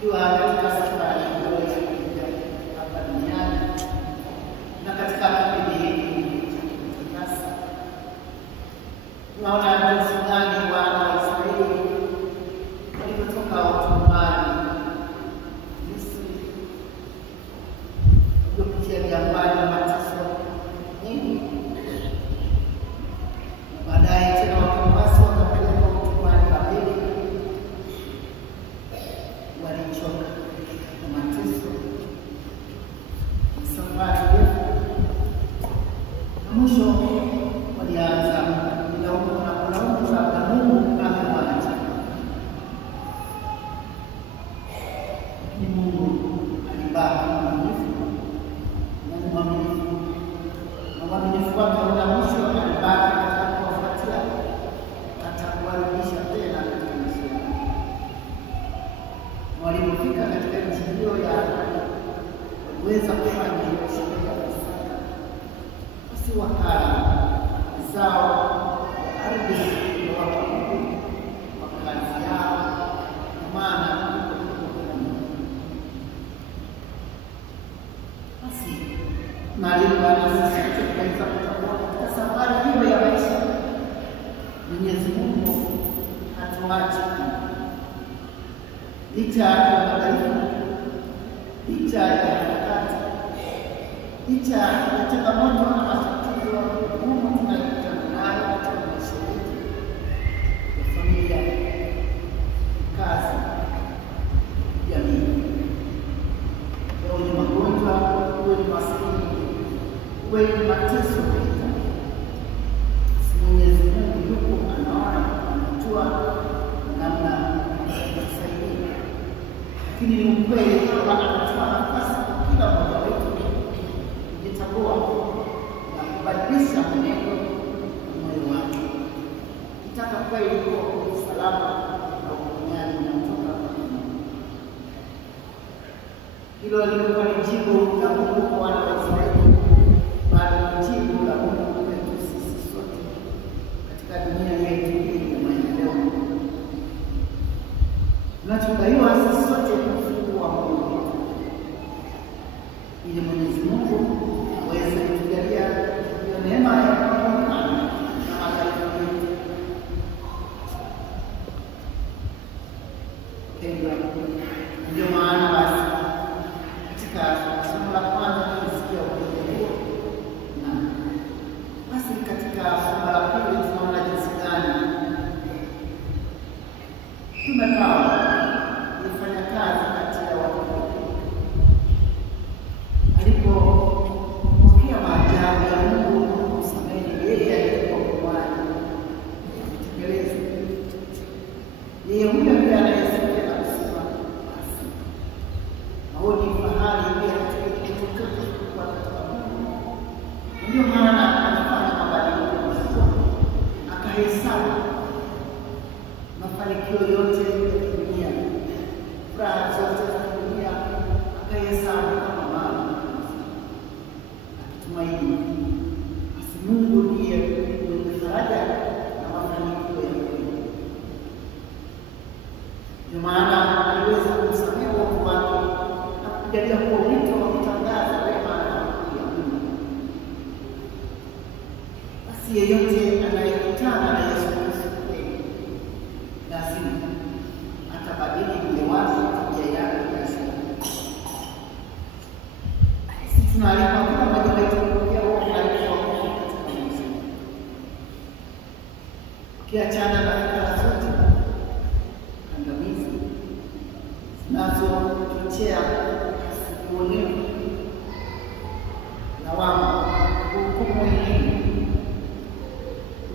Tukiwa katika safari ya kuja hapa duniani na katika kipindi hiki sasa tunaona jinsi gani wana wa Israeli walipotoka utumwani Misri, waliopitia jangwani na mateso mengi, baadaye tena wakapaswa wakapelekwa utumwani Babeli. Walichoka na mateso, safari ndefu, na mwisho walianza kulaumu na kulaumu labda Mungu amewaacha. Lakini Mungu alibaki mwaminifu na mwaminifu, na uaminifu wake una mwisho. Alibaki katika kuwafuatia hata kuwarudisha tena katika nchi yao. Walipofika katika nchi hiyo ya ahadi, waliweza kufanya hiyo sherehe ya Pasaka. Basi wakala zao ya ardhi iliyowapa Mungu makazi yao, kwa maana basi maarifa na sisi tunaweza kutambua katika safari hiyo ya maisha, Mwenyezi Mungu hatuachi licha ya madhaifu, licha ya harakati, licha ya changamoto na matatizo magumu tunayokutana nayo katika maisha yetu ya familia, kazi, jamii. Iwe ni magonjwa, iwe ni maskini, iwe ni mateso, Mwenyezi Mungu yuko anaona, anajua namna ya kusaidia. Lakini ni ukweli kwamba anatoa nafasi kwa kila mmoja wetu kujitambua na kubadilisha mwenendo wa moyo wake. Kitaka kweli kuwa salama na uponyaji unatoka kwa Mungu. Hilo lilikuwa ni jibu la Mungu kwa wana wa Israeli, bali ni jibu la Mungu kwetu sisi sote katika dunia yetu hii ya maendeleo. Tunachodaiwa sisi sote kufungua moyo wetu ili Mwenyezi Mungu aweze kutujalia hiyo neema ya kuonekana na madhaifu yetu. Pendwa, ndio maana basi katika somo la kwanza tulisikia ukweli huo, na basi katika somo la pili tunaona jinsi gani tumegawa kufanya kazi kati ya watu alipopokea maajabu ya Mungu kusamehe yeye alikuwa mwana kutekeleza. Yeye huyo ndiye anayesikia na kusema basi. Maoni fahari pia katika kitu chote kwa Mungu. Ndio maana anafanya mabadiliko makubwa, akahesabu mafanikio yote ya dunia, furaha zote za dunia, akahesabu kama mali, akitumaini basi Mungu ndiye mwenye faraja na mafanikio ya kweli. Ndio maana aliweza kumsamehe watu wake na kujalia kuwa wito wa kutangaza wema na makuu ya Mungu. Basi yeyote anayekutana na Yesu Kristo kweli lazima atabadili moyo wake, tabia yake ya sasa. Sisi tunaalika kila mmoja wetu kupokea huo malaika wa Mungu katika maisha, ukiachana na fikra zote kandamizi zinazochochea uonevu, lawama, hukumu wengine,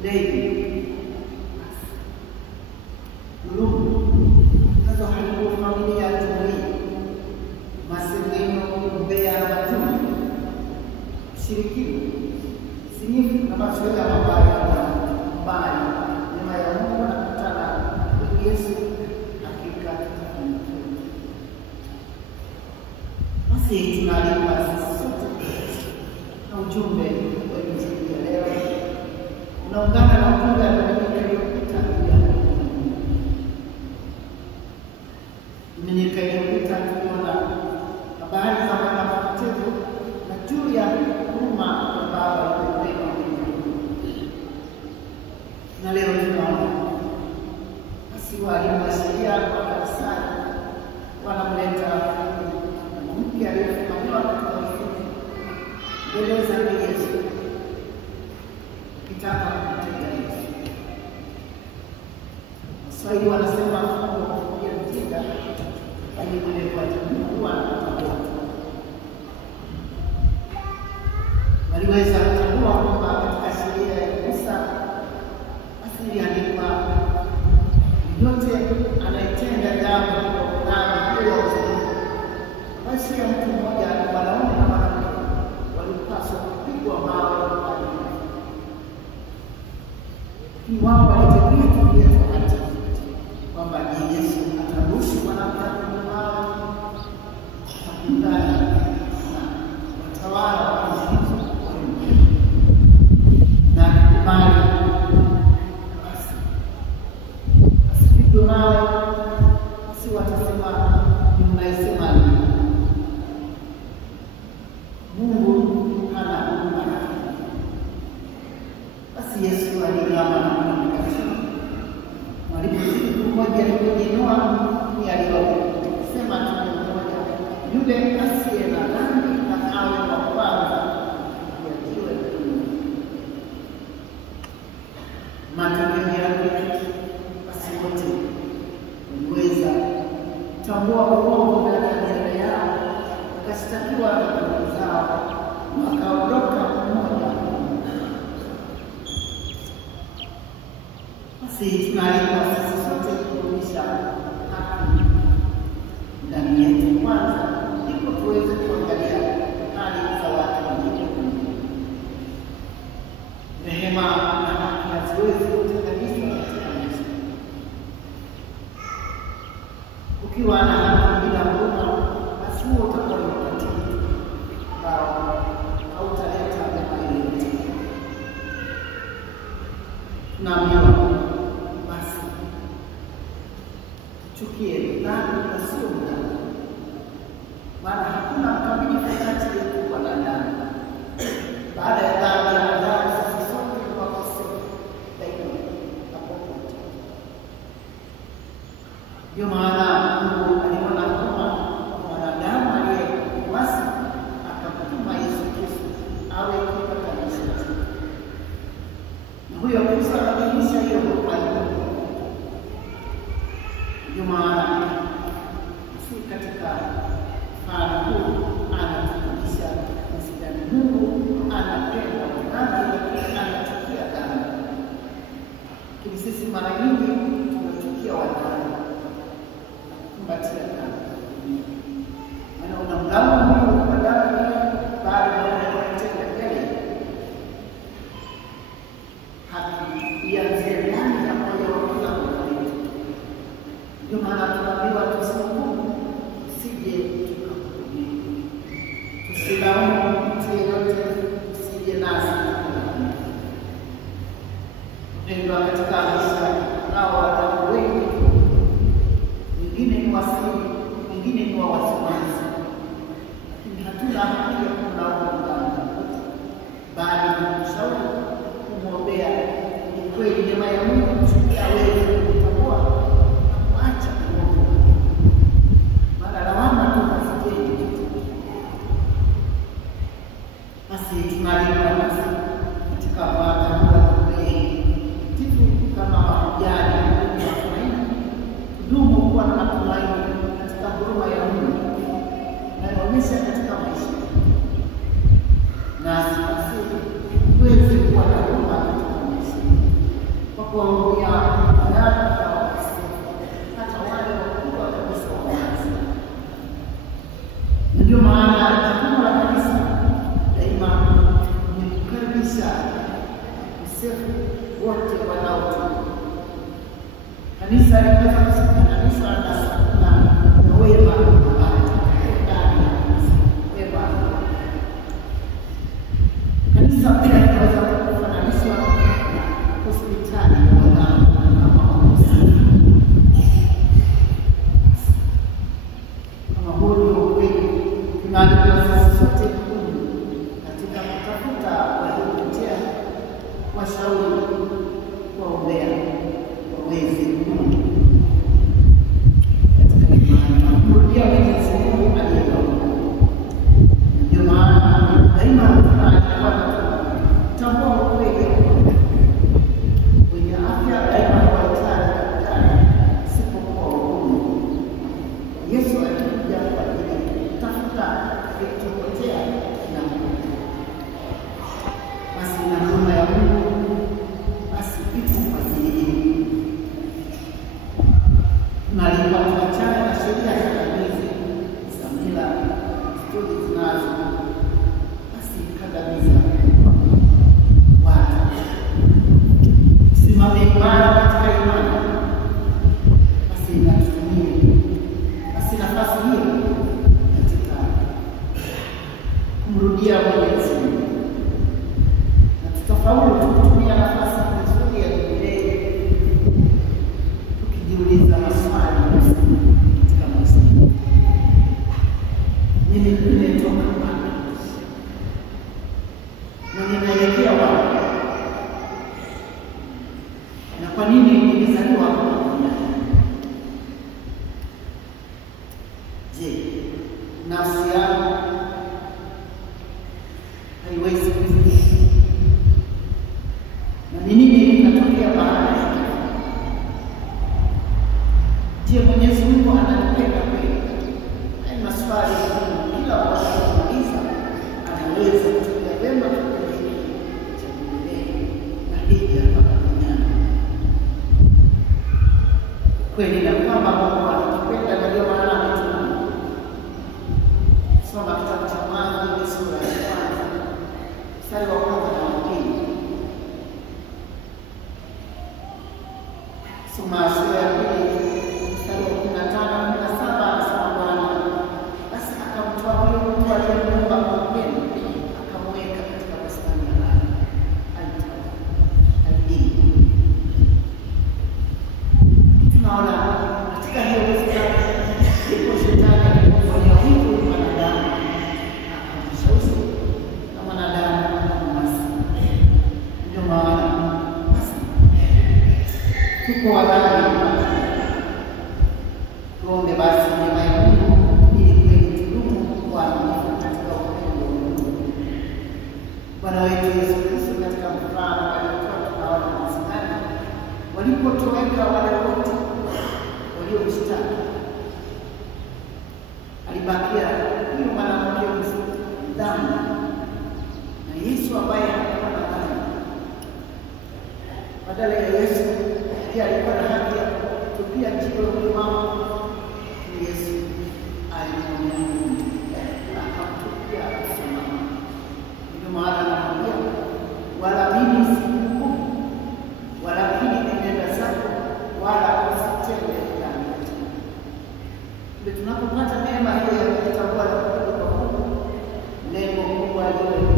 ulevi, dhuluma zinazoharibu familia ya jamii, masengenyo, umbea na matusi, ushirikina, sinifu na mazoea mabaya mbali neema ya Mungu na kutana kwa Yesu hakika tutafanikiwa. Basi tunaalika sisi sote na ujumbe wa Injili ya leo unaungana na ujumbe wa Dominika iliyopita. Dominika iliyopita lakini mwenye kwa Mungu anatambua. Waliweza kutambua kwamba katika sheria ya Musa basi iliandikwa yote anayetenda jambo fulani hiyo basi ya mtu mmoja wanaume na wanawake walipaswa kupigwa mawe lakini wao walitegemea tabia tofauti kwamba Yesu ataruhusu mwanamke mawe akundana na watawala wa na kubali asipigwe mawe si watasema mnaisema Mungu hana huruma. Basi Yesu aliinama na kumwambia walipozidi mmoja alipojinua ni aliyosema tu mmoja yule asiye na dhambi na awe wa kwanza kujiwe. Matokeo yake basi wote waliweza kutambua uongo ndani ya mioyo yao, wakashtakiwa na ndugu zao, wakaondoka mmoja. Basi tunaalikwa sisi sote kuonyesha haki ndani yetu kwanza, ndipo tuweze kuangalia hali za watu wengine. Rehema na haki haziwezi kutenganishwa katika maisha. Ukiwa na haki bila huruma, basi huo utakuwa ni ukatili ambao hautaleta mema yoyote. Tunaambiwa basi tuchukie dhambi na sio dhambi, maana hakuna mkamilifu kati yetu wanadamu. Baada ya dhambi ya Adamu, sisi sote ni wakosefu daima na popote. Ndio maana Mungu aliona kwamba mwanadamu aliyemwasi akamtuma Yesu Kristo awe kipatanisho chetu. Na huyo Kristo akamilisha hiyo huduma yake. Ndio maana si katika mfano huu anatufundisha jinsi gani Mungu anapenda dhambi lakini anachukia dhambi. Lakini sisi mara nyingi tunachukia wadhambi, kumbatia dhambi. Maana unamlaumu Mungu kwa dhambi baada ya kutenda yale. Haki ianze ndani ya moyo wa kila mmoja. Ndio maana tunaambiwa tusihukumu, tusije tukahukumiwa. Tusilaumu mtu yeyote, tusije nasi tukahukumiwa. Ndio katika maisha nao wadau wengi, wengine ni wasiri, wengine ni wasiwasi, lakini hatuna haki ya kumlaumu dhambi, bali kumshauri, kumwombea ni kweli neema ya Mungu aweze kutambua kuacha kuomba. Maana lawama tu hazijeni. Basi tunaalikwa basi katika mwaka huu tifu kama mahujani matumaini, tudumu kuwa na matumaini katika huruma ya Mungu inayoonyesha katika maisha. Na sisi tuweze kuwa na huruma katika maisha kwa kuwaombea wadau na wakosefu, hata wale wakubwa kabisa wa kanisa. Ndio maana jukumu la kanisa daima ni kukaribisha wakosefu wote wanaotubu. Kanisa linaweza kusikanishwa na wema ndani ya wema. Kanisa pia linaweza kufananishwa na hospitali ya wadhambi kama hospitali. Kama huo ndio ukweli, tunaambiwa sisi sote katika kutafuta waliopotea, washauri, kuwaombea waweze Mungu katika imani na kumrudia Mwenyezi Mungu aliyewaumba. Ndio maana daima tunaalikwa kutambua ukweli wenye afya daima hawahitaji daktari isipokuwa Mungu. Yesu kumrudia Mwenyezi Mungu, na tutafaulu kutumia nafasi nzuri ya Biblia tukijiuliza maswali katika maisha. Mimi nimetoka wapi? Na ninaelekea wapi? Na kwa nini nilizaliwa hapa? Je, nafsi yangu haiwezi kuishi? Na ni nini kinatokea baada ya kifo? Je, Mwenyezi Mungu ananipenda kweli? Haya maswali kila wanapouliza anaweza kutumia wema kipindi cha Biblia na hija hapa duniani. Kweli na kwamba Mungu anatupenda na ndio maana ametuma. Soma kitabu cha Mwanzo sura ya kwanza mstari wa kwanza na wa pili. Soma sura ya pili mstari wa 15 na 17, anasema Bwana basi akamtoa huyo mtu aliyemuumba kwa upendo akamweka katika bustani ya Edeni. Tunaona katika hiyo bustani ndipo shetani alipofanya wivu mwanadamu, akamshawishi na mwanadamu akamwasi. Ndio maana basi tuko wadhani. Tuombe basi neema ya Mungu ili kweli tudumu kuaminifu katika upendo wa Mungu. Bwana wetu Yesu Kristo katika mfano aliotoa tunaona msalani walipotoweka wale wote waliomshtaki, alibakia huyo mwanamke mdhambi na Yesu ambaye hakuwa na dhambi. Badala ya Yesu ndiye alikuwa na haki ya kutupia jiwe la mama, Yesu alimwambia Mungu akamtupia msalaba. Ndio maana anamwambia wala mimi sikuhukumu, walakini nenda zako wala usitende dhambi. Ndio tunapopata neema hiyo ya kutambua na kutoka kwa Mungu, lengo kubwa liwe